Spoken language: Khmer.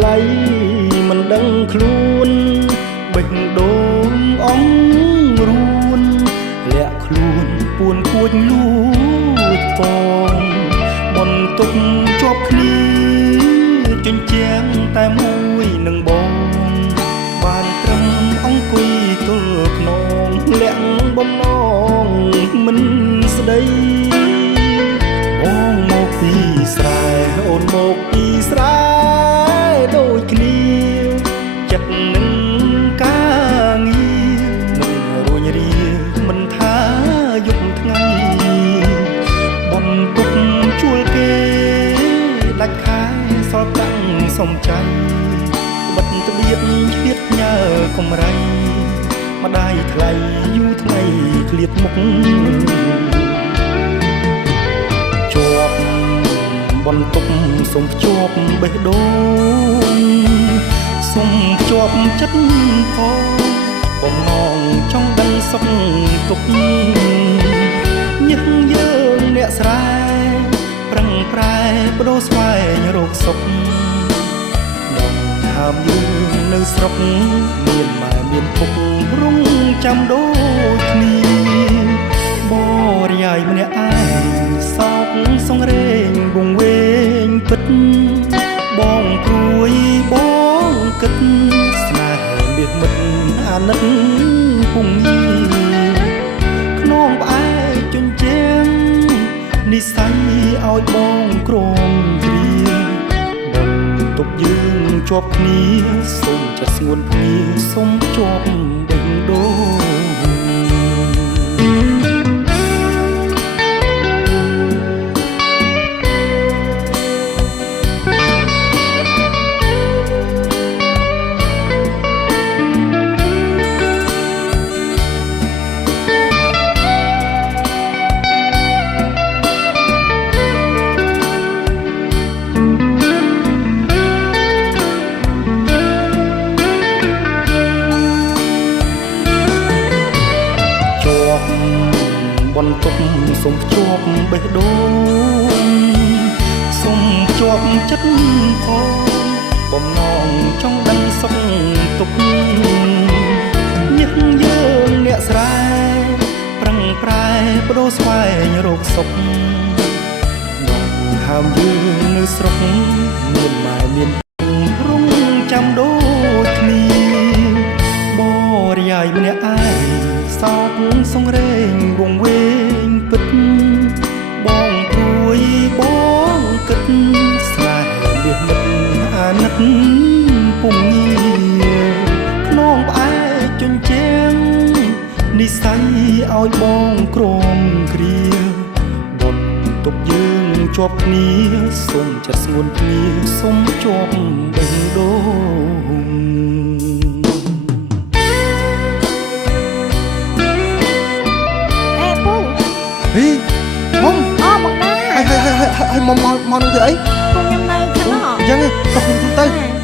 ថ្លៃមិនដឹងខ្លួនបេះដូងអងរួនលាក់ខ្លួនពួនគួចលួចពងបន្ទប់ជាប់គ្នាជញ្ជាំងតែមួយនឹងបងបានត្រឹមអង្គុយទល់ខ្នងលាក់បំណងមិនស្ដីបងមកពីស្រែអូនមកពីស្រែដូចគ្នាចិត្តនឹងការងារនឹងរួញរាមិនថាយប់ថ្ងៃបន្ទប់ជួលគេដាច់ខែសល់ប្រាំងសំចៃបិទត្បៀតឈៀតញើកំរៃម្ដាយថ្លៃយូរថ្ងៃឃ្លាតមុខជាប់បន្ទប់សុំភ្ជាប់បេះដូងសុំភ្ជាប់ចិត្តផងបំណងចង់ដឹងសុខទុក្ខញឹកយើងអ្នកស្រែប្រឹងប្រែបដូរស្វែងរកសុខដល់ហើមយើងនៅស្រុកមានម៉ែមានពុករងចាំដូចគ្នាបរិយាយម្នាក់ឯងសោកសង្រេងវង្វេងពិតបងព្រួយបងគិតស្នេហ៍មាសមិត្តអាណិតពុំងាយខ្នងផ្អែកជញ្ជាំងនិស័យឲ្យបងក្រមគ្រាបន្ទប់យើងជាប់គ្នាសូមចិត្តស្ងួនភ្ងាសូមជាប់បេះដូងបន្ទប់សុំភ្ជាប់បេះដូងសុំភ្ជាប់ចិត្តផងបំណងចង់ដឹងសុខទុក្ខញឹកយើងអ្នកស្រែប្រឹងប្រែបដូរស្វែងរកសុខដល់ហើមយើងនៅស្រុកមានម៉ែមានរងចាំដូចគ្នាបរិយាយម្នាក់ឯងសោកសង្រេងវង្វេងពិតបងព្រួយបងគិតស្នេហ៍មាសមិត្តអាណិតពុំងាខ្នងផ្អែកជញ្ជាំងនិស័យឲ្យបងក្រមគ្រាបន្ទប់យើងជាប់គ្នាសូមចិត្តស្ងួនភ្ងាសូមជាប់បេះដូងមុំអូបងណាហើយមុំមកនឹងធ្វើអីខ្ញុំនៅខាងនោះអញ្ចឹងទៅ